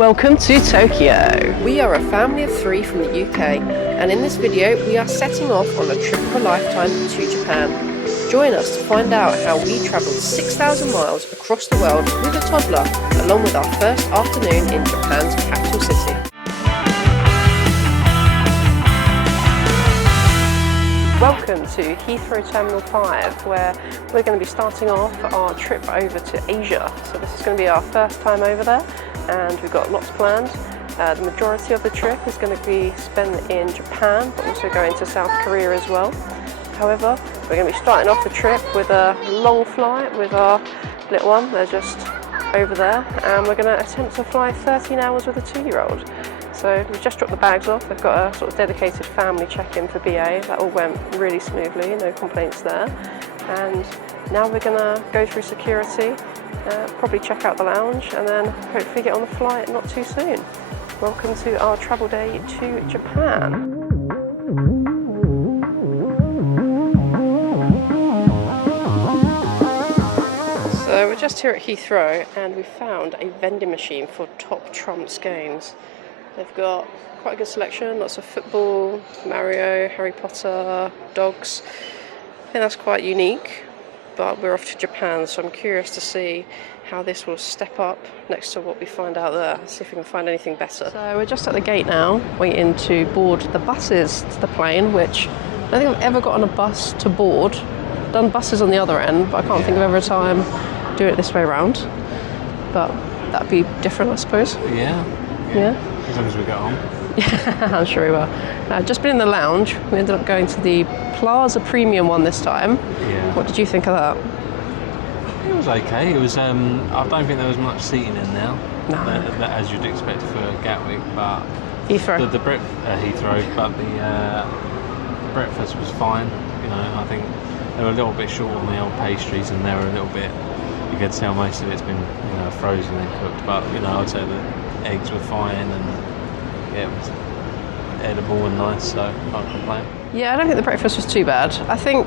Welcome to Tokyo. We are a family of 3 from the UK, and in this video we are setting off on a trip of a lifetime to Japan. Join us to find out how we travelled 6,000 miles across the world with a toddler, along with our first afternoon in Japan's capital city. Welcome to Heathrow Terminal 5, where we're going to be starting off our trip over to Asia. So this is going to be our first time over there, and we've got lots planned. The majority of the trip is going to be spent in Japan, but also going to South Korea as well. However, we're going to be starting off the trip with a long flight with our little one. They're just over there, and we're going to attempt to fly 13 hours with a 2-year-old. So we've just dropped the bags off. They've got a sort of dedicated family check-in for BA. That all went really smoothly, no complaints there. And now we're going to go through security, probably check out the lounge, and then hopefully get on the flight not too soon. Welcome to our travel day to Japan. So we're just here at Heathrow, and we found a vending machine for Top Trumps games. They've got quite a good selection, lots of football, Mario, Harry Potter, dogs. I think that's quite unique, but we're off to Japan, so I'm curious to see how this will step up next to what we find out there, see if we can find anything better. So we're just at the gate now, waiting to board the buses to the plane, which I don't think I've ever got on a bus to board. I've done buses on the other end, but I can't think of ever a time do it this way around. But that'd be different, I suppose. Yeah. As long as we get on. Yeah, I'm sure we will. Just been in the lounge. We ended up going to the Plaza Premium one this time. Yeah. What did you think of that? It was okay. It was. I don't think there was much seating in there. No. As you'd expect for Gatwick, but Heathrow. Heathrow, but the breakfast was fine. You know, I think they were a little bit short on the old pastries, and they were a little bit. You could tell most of it's been, frozen and cooked. But I'd say the eggs were fine, and it was edible and nice, so can't complain. Yeah, I don't think the breakfast was too bad. I think,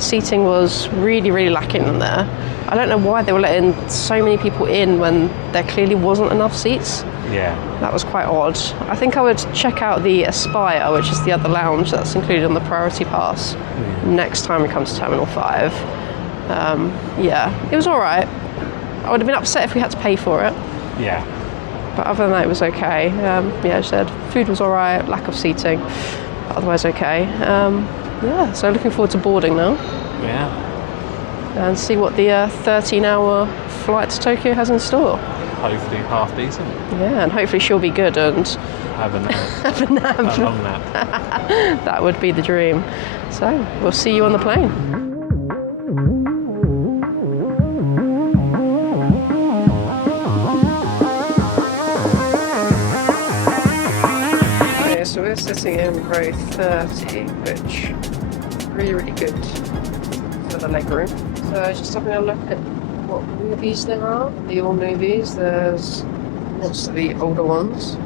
seating was really, really lacking in there. I don't know why they were letting so many people in when there clearly wasn't enough seats. Yeah. That was quite odd. I think I would check out the Aspire, which is the other lounge that's included on the Priority Pass, next time we come to Terminal 5. It was alright. I would have been upset if we had to pay for it. Yeah. But other than that, it was okay. As I said, food was alright, lack of seating, but otherwise okay. So looking forward to boarding now. Yeah. And see what the 13-hour flight to Tokyo has in store. Hopefully half decent. Yeah, and hopefully she'll be good and have a nap. have a nap. A long nap. That would be the dream. So we'll see you on the plane. So we're sitting in row 30, which is really, really good for the legroom. So just having a look at what movies there are. The all movies, there's lots of the older ones.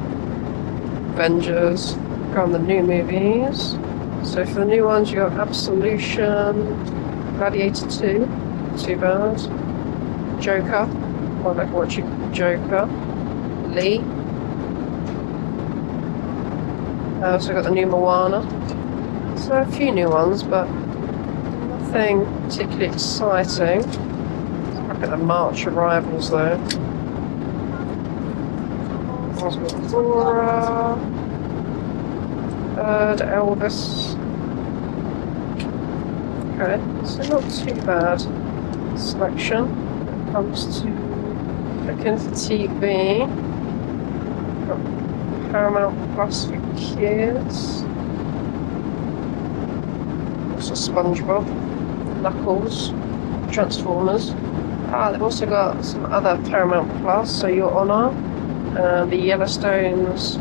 Avengers, go on the new movies. So for the new ones, you got Absolution, Gladiator 2, too bad. Joker, I like watching Joker. Lee. So we've got the new Moana. So a few new ones, but nothing particularly exciting. Let's look at the March arrivals though. There's got Dora, Elvis. Okay, so not too bad selection when it comes to looking for TV. Paramount Plus for kids. Also SpongeBob, Knuckles, Transformers. They've also got some other Paramount Plus, so Your Honor, the Yellowstone's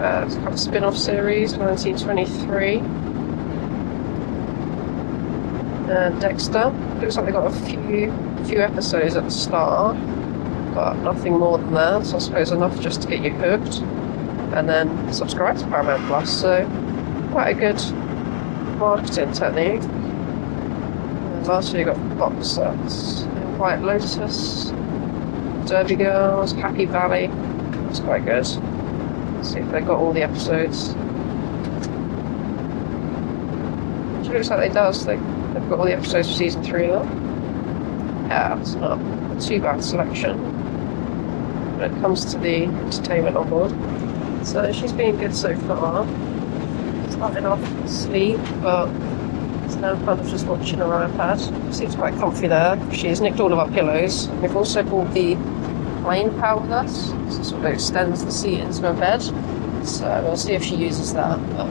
it's got a spin-off series, 1923. Dexter. Looks like they got a few episodes at the start. But nothing more than that, so I suppose enough just to get you hooked and then subscribe to Paramount Plus, so quite a good marketing technique. And lastly, you've got box sets. White Lotus, Derby Girls, Happy Valley. It's quite good. Let's see if they got all the episodes. It looks like they does. They've got all the episodes for season 3 though. Yeah, it's not a too bad selection when it comes to the entertainment on board. So she's been good so far. Starting off asleep, but it's now kind of just watching her iPad. Seems quite comfy there. She's nicked all of our pillows. We've also brought the plane pal with us, so it sort of extends the seat into her bed. So we'll see if she uses that. But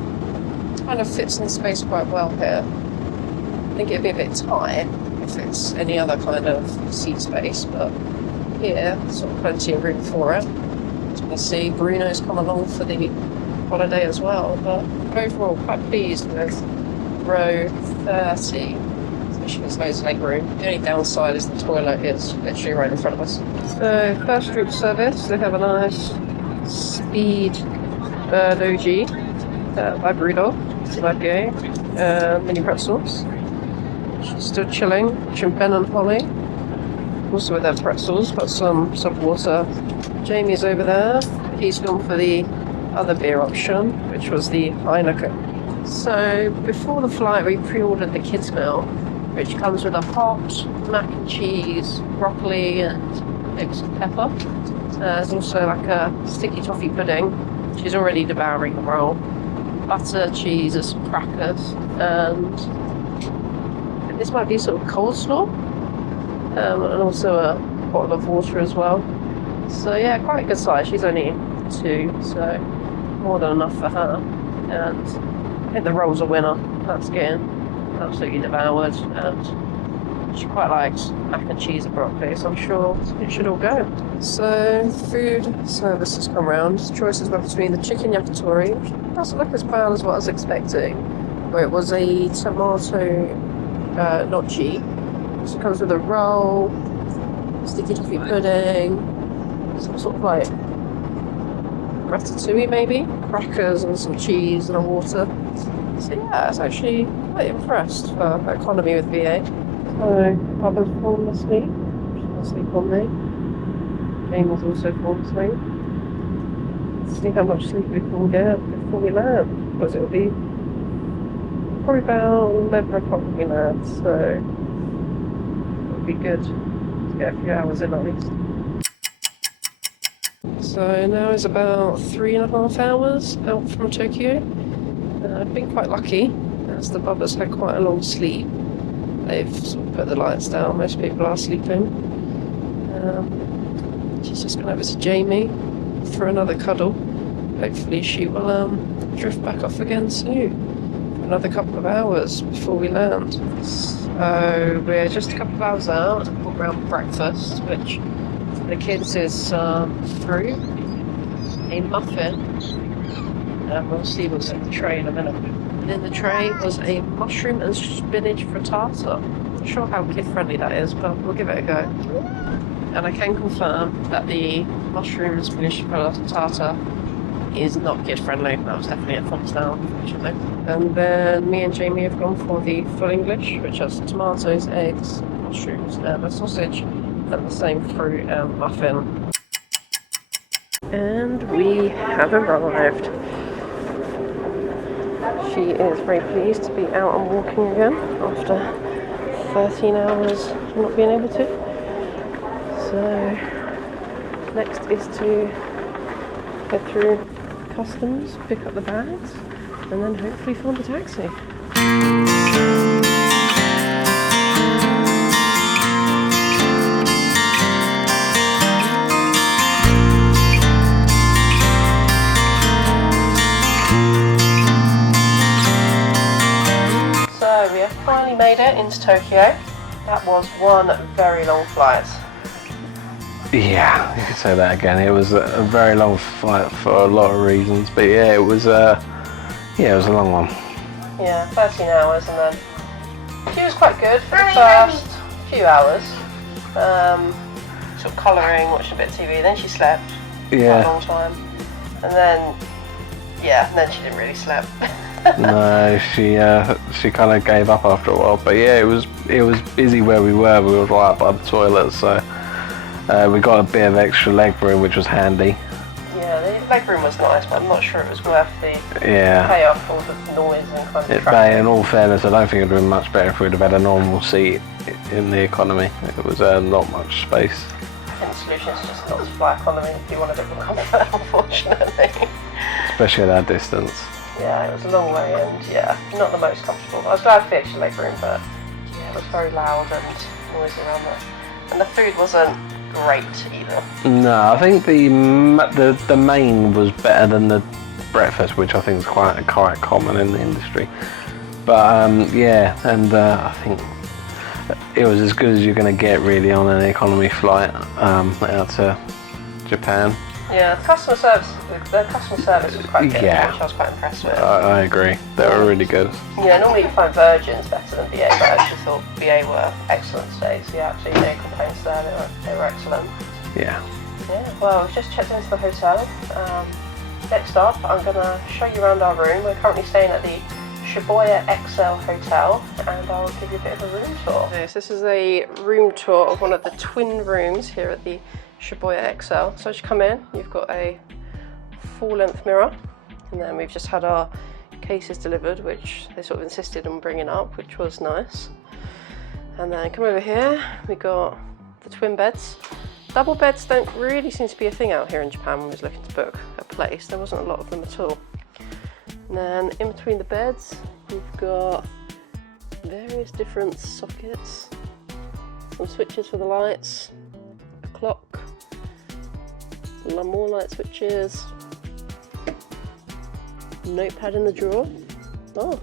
it kind of fits in the space quite well here. I think it'd be a bit tight if it's any other kind of seat space, but here, sort of plenty of room for it. As you can see, Bruno's come along for the holiday as well, but overall quite pleased with row 30. Especially there's loads of leg room. The only downside is the toilet is literally right in front of us. So first group service, they have a nice speed doji by Bruno. It's an IPA, mini pretzels. She's still chilling, watching Ben and Holly. Also with their pretzels, got some water. Jamie's over there. He's gone for the other beer option, which was the Heineken. So before the flight, we pre-ordered the kids' meal, which comes with a hot mac and cheese, broccoli, and maybe some pepper. There's also like a sticky toffee pudding. She's already devouring the roll. Butter, cheese, and some crackers, and this might be sort of coleslaw, and also a bottle of water as well. So yeah, quite a good size. She's only 2, so more than enough for her. And I think the roll's a winner. That's getting absolutely devoured, and she quite likes mac and cheese and broccoli, so I'm sure it should all go. So food service has come round. Choices were between the chicken yakitori, which doesn't look as bad as what I was expecting, where it was a tomato gnocchi. So it comes with a roll, sticky toffee pudding, some sort of like ratatouille maybe, crackers and some cheese and a water. So yeah, I was actually quite impressed for economy with VA. So Bubba's fallen asleep. She's asleep on me. Jamie's also fallen asleep. Let's see how much sleep we can get before we land, because it'll be probably about 11 o'clock when we land, so it'll be good to get a few hours in at least. So now is about 3.5 hours out from Tokyo. I've been quite lucky, as the Bubbas had quite a long sleep. They've sort of put the lights down, most people are sleeping. She's just gone over to Jamie for another cuddle. Hopefully she will drift back off again soon. For another couple of hours before we land. So we're just a couple of hours out, walk around breakfast, which for the kids is fruit, a muffin, and we'll see what's in the tray in a minute. And in the tray was a mushroom and spinach frittata. Not sure how kid-friendly that is, but we'll give it a go. And I can confirm that the mushroom and spinach frittata is not kid-friendly. That was definitely a thumbs down, unfortunately. And then me and Jamie have gone for the full English, which has tomatoes, eggs, mushrooms, and a sausage, and the same fruit and muffin. And we have arrived. She is very pleased to be out and walking again after 13 hours not being able to. So next is to go through customs, pick up the bags, and then hopefully find a taxi. So we have finally made it into Tokyo. That was one very long flight. Yeah, you could say that again. It was a very long flight for a lot of reasons, but yeah, it was a long one. Yeah, 13 hours, and then she was quite good for the first few hours. Sort of colouring, watching a bit of TV, then she slept for a long time, and then she didn't really sleep. No, she kind of gave up after a while, but yeah, it was busy where we were. We were right by the toilet, so We got a bit of extra leg room, which was handy. Yeah, the leg room was nice, but I'm not sure it was worth the Yeah. payoff for the noise and kind of But in all fairness, I don't think it would have been much better if we'd have had a normal seat in the economy. It was not much space. I think the solution is just not to fly economy if you want a bit more comfort, unfortunately. Especially at that distance. Yeah, it was a long way and yeah, not the most comfortable. I was glad for the extra leg room, but yeah, it was very loud and noisy around there. And the food wasn't great either. No, I think the main was better than the breakfast, which I think is quite common in the industry. But yeah, and I think it was as good as you're going to get really on an economy flight out to Japan. Yeah, the customer service was quite good, Yeah. which I was quite impressed with. I agree. They were really good. Yeah, normally you find Virgin's better than BA, but I actually thought BA were excellent stays. Yeah, actually no complaints there, they were excellent. Yeah. Yeah, well, we've just checked into the hotel. Next up, I'm going to show you around our room. We're currently staying at the Shibuya Excel hotel, and I'll give you a bit of a room tour. Yes, this is a room tour of one of the twin rooms here at the Shibuya Excel. So as you come in, you've got a full-length mirror, and then we've just had our cases delivered, which they sort of insisted on bringing up, which was nice. And then come over here, we got the twin beds. Double beds don't really seem to be a thing out here in Japan when we was looking to book a place. There wasn't a lot of them at all. And then in between the beds, we've got various different sockets, some switches for the lights, a clock, more light switches, notepad in the drawer. Oh,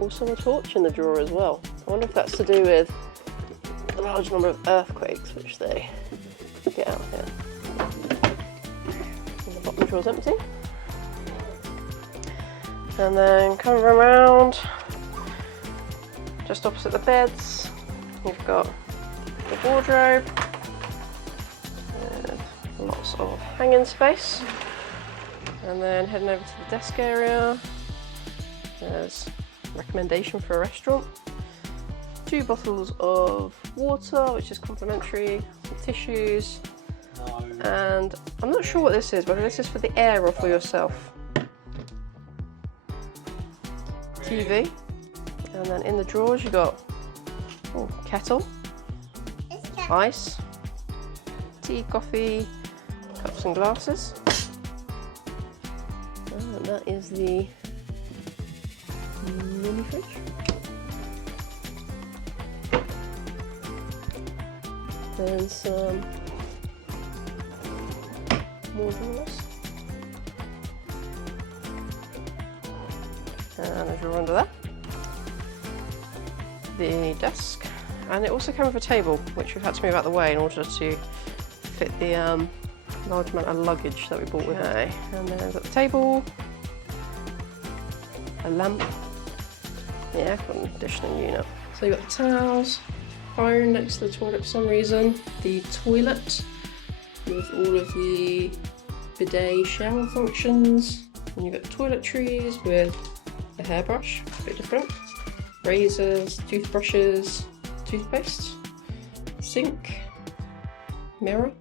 also a torch in the drawer as well. I wonder if that's to do with the large number of earthquakes which they get out here. And the bottom drawer's empty. And then coming around, just opposite the beds, you've got the wardrobe. Lots of hanging space. And then heading over to the desk area, there's a recommendation for a restaurant. 2 bottles of water, which is complimentary, some tissues, and I'm not sure what this is, whether this is for the air or for yourself. TV, and then in the drawers you got kettle, ice, tea, coffee, cups and glasses, and that is the mini fridge. Then some more drawers, and a drawer under there, the desk, and it also came with a table which we've had to move out of the way in order to fit the large amount of luggage that we brought with us. And then we've got the table, a lamp, the air conditioning unit. So you've got the towels, phone next to the toilet for some reason, the toilet with all of the bidet shower functions, and you've got toiletries with a hairbrush, a bit different, razors, toothbrushes, toothpaste, sink, mirror,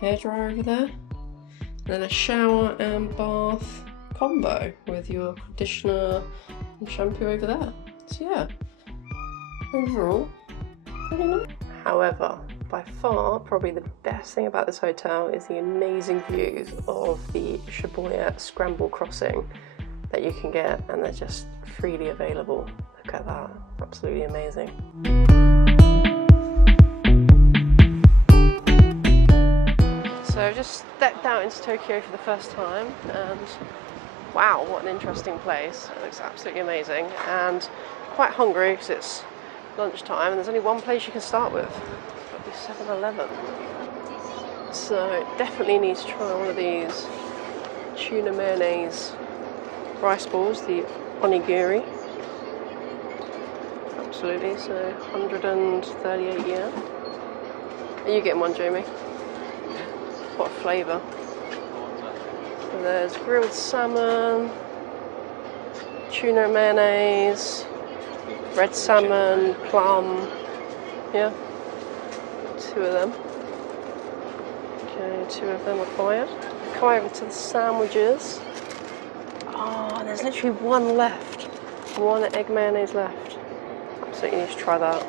hairdryer over there, and then a shower and bath combo with your conditioner and shampoo over there. So yeah, overall, pretty nice. However, by far, probably the best thing about this hotel is the amazing views of the Shibuya Scramble Crossing that you can get, and they're just freely available. Look at that, absolutely amazing. So I've just stepped out into Tokyo for the first time, and wow, what an interesting place. It looks absolutely amazing, and quite hungry because it's lunchtime and there's only one place you can start with. It's got to be 7-Eleven. So definitely need to try one of these tuna mayonnaise rice balls, the onigiri. Absolutely, so 138 yen. Are you getting one, Jamie? What a flavour. So there's grilled salmon, tuna mayonnaise, red salmon, plum, yeah. 2 of them. Okay, 2 of them acquired. Come over to the sandwiches. Oh, and there's literally 1 left. 1 egg mayonnaise left. Absolutely need to try that.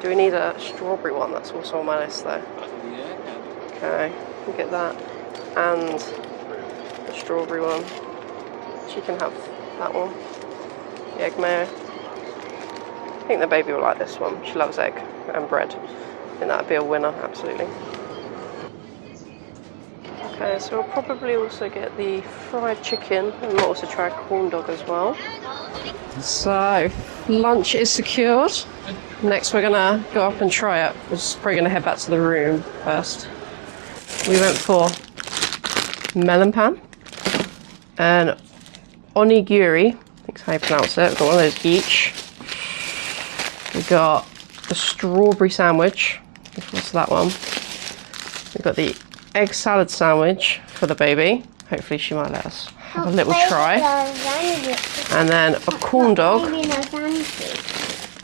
Do we need a strawberry one? That's also on my list though. Okay, we'll get that. And the strawberry one. She can have that one. The egg mayo. I think the baby will like this one. She loves egg and bread. I think that would be a winner, absolutely. Okay, so we'll probably also get the fried chicken and we'll also try a corn dog as well. So, lunch is secured. Next we're gonna go up and try it. We're just probably gonna head back to the room first. We went for melon pan and onigiri, I think is how you pronounce it. We've got one of those each. We got the strawberry sandwich. What's that one? We've got the egg salad sandwich for the baby. Hopefully she might let us have a little try. And then a corn dog.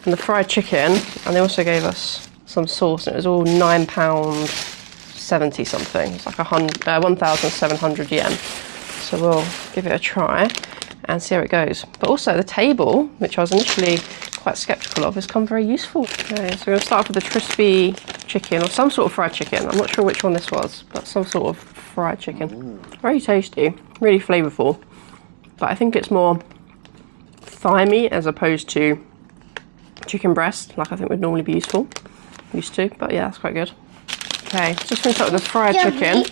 And the fried chicken. And they also gave us some sauce. And it was all £9.70 something. It's like 1,700 yen. So we'll give it a try and see how it goes. But also the table, which I was initially quite sceptical of, has come very useful. Okay, so we're going to start off with the crispy chicken, or some sort of fried chicken. I'm not sure which one this was, but some sort of fried chicken. Very tasty, really flavourful. But I think it's more thigh meat as opposed to chicken breast, like I think would normally be used to. But yeah, that's quite good. Okay, just finished up with the fried chicken.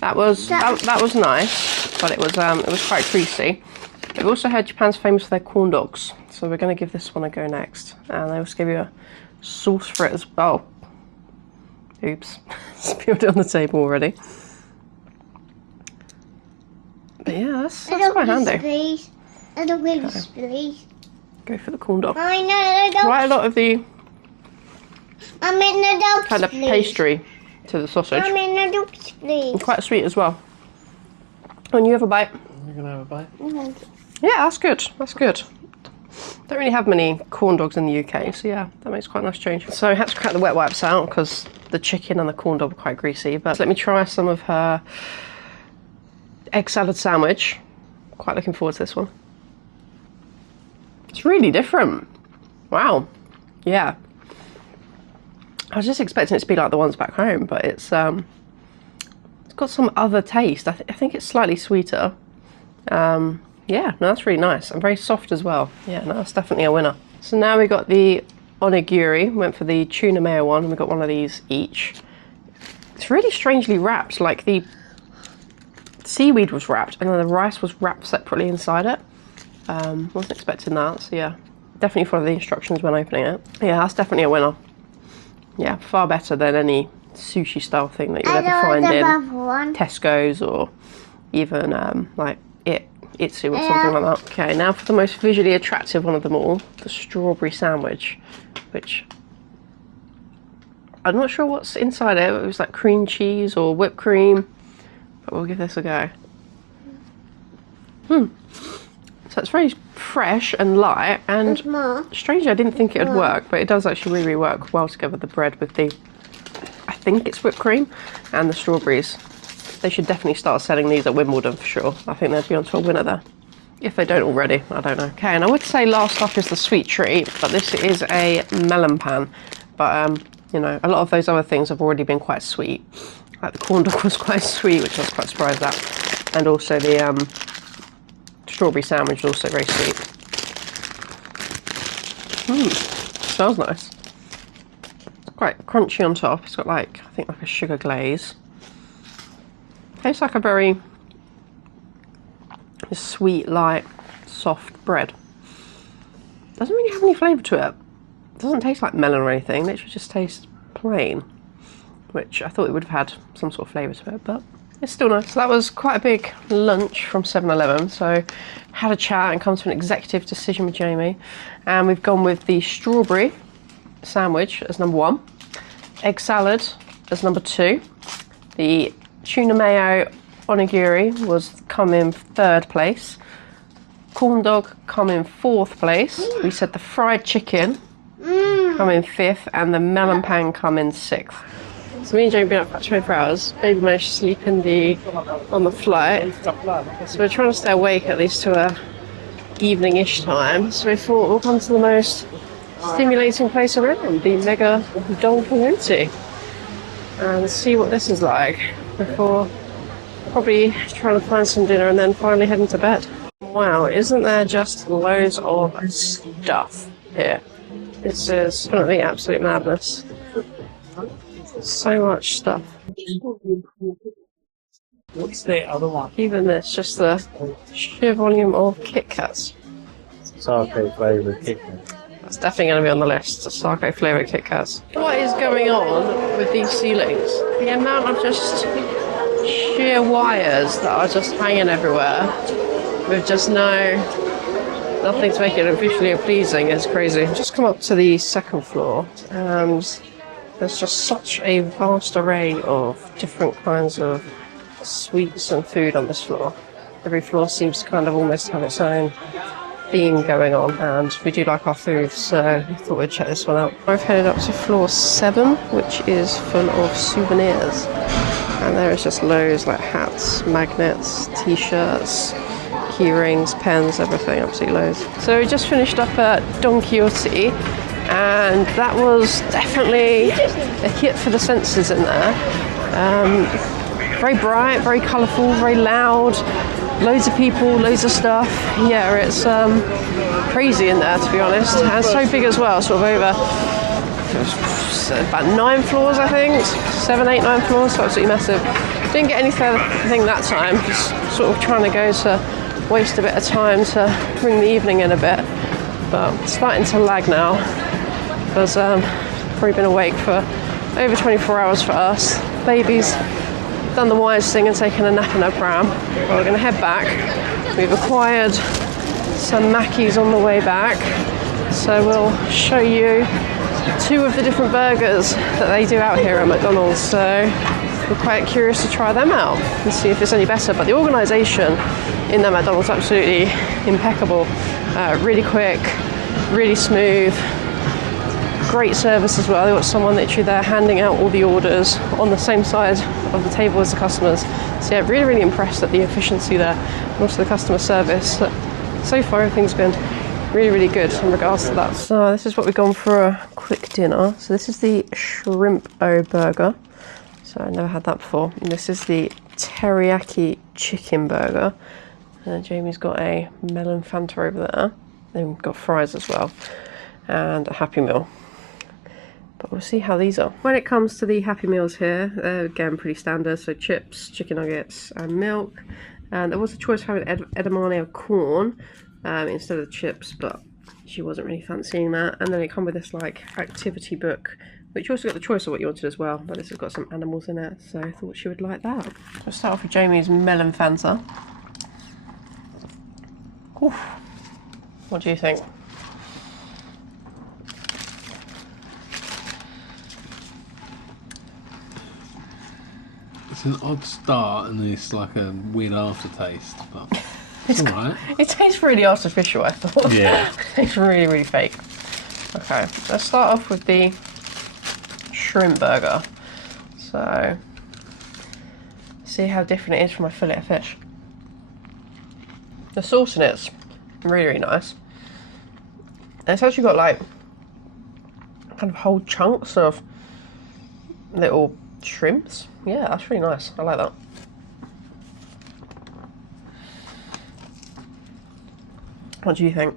That was nice, but it was quite greasy. We've also heard Japan's famous for their corn dogs, so we're going to give this one a go next. And they also give you a sauce for it as well. Oops, spilled it on the table already. But yeah, that's quite handy. Okay. Go for the corn dog. Quite a lot of the kind of pastry to the sausage. And quite sweet as well. And you have a bite. You're gonna have a bite? Yeah, that's good. That's good. Don't really have many corn dogs in the UK, so yeah, that makes quite a nice change. So I had to crack the wet wipes out because the chicken and the corn dog were quite greasy. But let me try some of her egg salad sandwich. Quite looking forward to this one. It's really different. Wow. Yeah. I was just expecting it to be like the ones back home, but it's got some other taste. I think it's slightly sweeter. Yeah, no, that's really nice and very soft as well. Yeah, no, that's definitely a winner. So now we got the onigiri. Went for the tuna mayo one, and we got one of these each. It's really strangely wrapped. Like the seaweed was wrapped, and then the rice was wrapped separately inside it. Wasn't expecting that. So yeah, definitely follow the instructions when opening it. Yeah, that's definitely a winner. Yeah, far better than any sushi style thing that you'll ever find in Tesco's or even like Itsu or something like that. Okay, now for the most visually attractive one of them all, the strawberry sandwich, which I'm not sure what's inside it. It was like cream cheese or whipped cream, but we'll give this a go. So it's very fresh and light, and strangely I didn't think it would work, but it does actually really work well together, the bread with the, I think it's whipped cream, and the strawberries. They should definitely start selling these at Wimbledon for sure. I think they'd be onto a winner there. If they don't already, I don't know. Okay, and I would say last up is the sweet treat, but this is a melon pan. But, you know, a lot of those other things have already been quite sweet. Like the corn dog was quite sweet, which I was quite surprised at. And also the strawberry sandwich was also very sweet. Smells nice. It's quite crunchy on top. It's got like, I think like a sugar glaze. Tastes like a very sweet, light, soft bread. Doesn't really have any flavour to it. Doesn't taste like melon or anything. Literally just tastes plain, which I thought it would have had some sort of flavour to it, but it's still nice. So that was quite a big lunch from 7-Eleven. So had a chat and come to an executive decision with Jamie, and we've gone with the strawberry sandwich as number 1, egg salad as number 2, the tuna mayo onigiri was come in 3rd place. Corn dog come in 4th place. We said the fried chicken come in 5th, and the melon pan come in 6th. So me and Jamie have been up for 24 hours. Baby managed to sleep on the flight. So we're trying to stay awake at least to a evening-ish time. So we thought we'll come to the most stimulating place around, the mega Don Quijote, and see what this is like before probably trying to find some dinner and then finally heading to bed. Wow, isn't there just loads of stuff here? This is going to be absolute madness. So much stuff. What's the other one? Even this, just the sheer volume of Kit Kats. Sake flavoured Kit Kat. That's definitely going to be on the list, the sake flavoured Kit Kats. What is going on with these ceilings? The amount of just sheer wires that are just hanging everywhere with just nothing to make it visually pleasing is crazy. Just come up to the 2nd floor and there's just such a vast array of different kinds of sweets and food on this floor. Every floor seems to kind of almost have its own theme going on, and we do like our food, so we thought we'd check this one out. I've headed up to floor 7, which is full of souvenirs. And there is just loads like hats, magnets, t-shirts, key rings, pens, everything, absolutely loads. So we just finished up at Don Quijote, and that was definitely a hit for the senses in there. Very bright, very colourful, very loud, loads of people, loads of stuff. Yeah, it's crazy in there, to be honest, and so big as well, sort of over about 9 floors, I think, 7, 8, 9 floors, so absolutely massive. Didn't get any further thing that time, just sort of trying to go to waste a bit of time to bring the evening in a bit, but it's starting to lag now, because probably been awake for over 24 hours for us. Baby's done the wise thing and taken a nap in her pram. Well, we're going to head back. We've acquired some Mackies on the way back, so we'll show you 2 of the different burgers that they do out here at McDonald's, so we're quite curious to try them out and see if it's any better. But the organisation in the McDonald's is absolutely impeccable. Really quick, really smooth, great service as well. They've got someone literally there handing out all the orders on the same side of the table as the customers. So yeah, really, really impressed at the efficiency there and also the customer service. So far everything's been really, really good in regards to that. So this is what we've gone for a quick dinner. So this is the shrimp-o burger. So I never had that before. And this is the teriyaki chicken burger. And Jamie's got a melon Fanta over there. Then we've got fries as well. And a Happy Meal. But we'll see how these are. When it comes to the Happy Meals here, again, pretty standard. So chips, chicken nuggets, and milk. And there was a choice of having edamame or corn instead of the chips, but she wasn't really fancying that. And then it come with this like activity book, which you also got the choice of what you wanted as well, but this has got some animals in it, so I thought she would like that. We'll start off with Jamie's melon Fanta. Oof. What do you think? It's an odd start and it's like a weird aftertaste, but it's alright. It tastes really artificial, I thought. Yeah. It's really, really fake. Okay, let's start off with the shrimp burger. So, see how different it is from a fillet of fish. The sauce in it's really, really nice. And it's actually got like kind of whole chunks of little shrimps. Yeah, that's really nice. I like that. What do you think?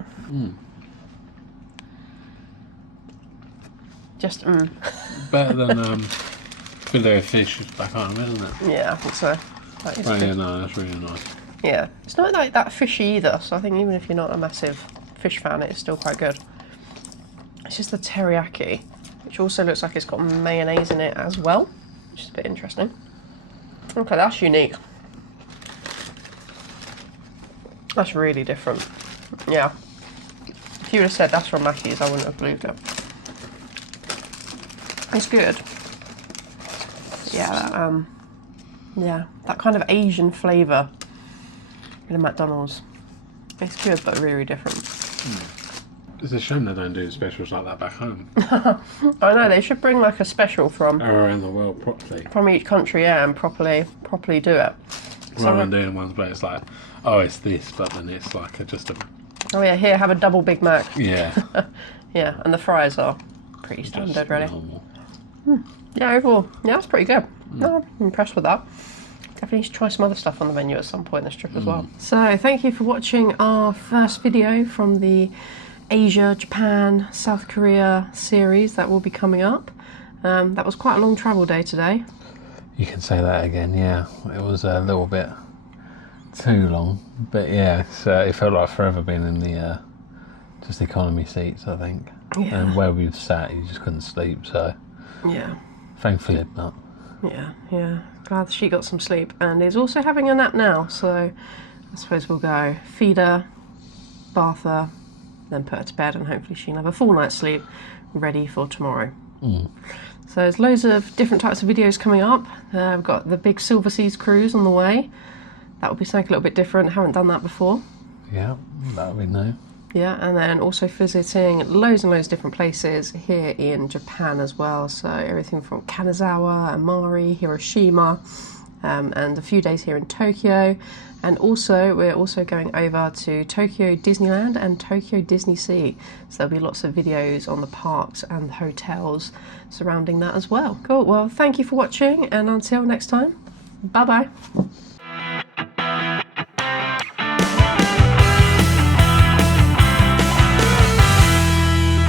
Just better than fillet of fish back on them, isn't it? Yeah, I think so. That is Oh, good. yeah, no, that's really nice. Yeah, it's not like that fishy either, so I think even if you're not a massive fish fan, it's still quite good. It's just the teriyaki, which also looks like it's got mayonnaise in it as well, which is a bit interesting. Okay, that's unique. That's really different. Yeah. If you would have said that's from Mackey's, I wouldn't have believed it. It's good. Yeah, that kind of Asian flavour in a McDonald's. It's good, but really different. It's a shame they don't do specials like that back home. I know, they should bring like a special from Around the world properly. from each country, yeah, and properly do it. Rather than doing ones where it's like, oh, it's this, but then it's like just a... Oh yeah, here, have a double Big Mac. Yeah. Yeah, and the fries are pretty standard, just really. normal. Yeah, overall, yeah, that's pretty good. No, I'm impressed with that. Definitely need to try some other stuff on the menu at some point this trip as well. So, thank you for watching our first video from the Asia, Japan, South Korea series that will be coming up. That was quite a long travel day today. You can say that again, yeah. It was a little bit too long, but yeah, so it felt like forever being in the just economy seats, I think. Yeah. And where we've sat, you just couldn't sleep, so Yeah. thankfully not. Yeah. Glad she got some sleep and is also having a nap now, so I suppose we'll go feed her, bath her, then put her to bed, and hopefully she can have a full night's sleep ready for tomorrow. So there's loads of different types of videos coming up. We've got the big Silver Seas cruise on the way. That will be something a little bit different. Haven't done that before. Yeah, that'll be new. Yeah, and then also visiting loads and loads of different places here in Japan as well. So everything from Kanazawa, Amari, Hiroshima, and a few days here in Tokyo. And also, we're also going over to Tokyo Disneyland and Tokyo Disney Sea. So there'll be lots of videos on the parks and the hotels surrounding that as well. Cool, well, thank you for watching, and until next time, bye-bye.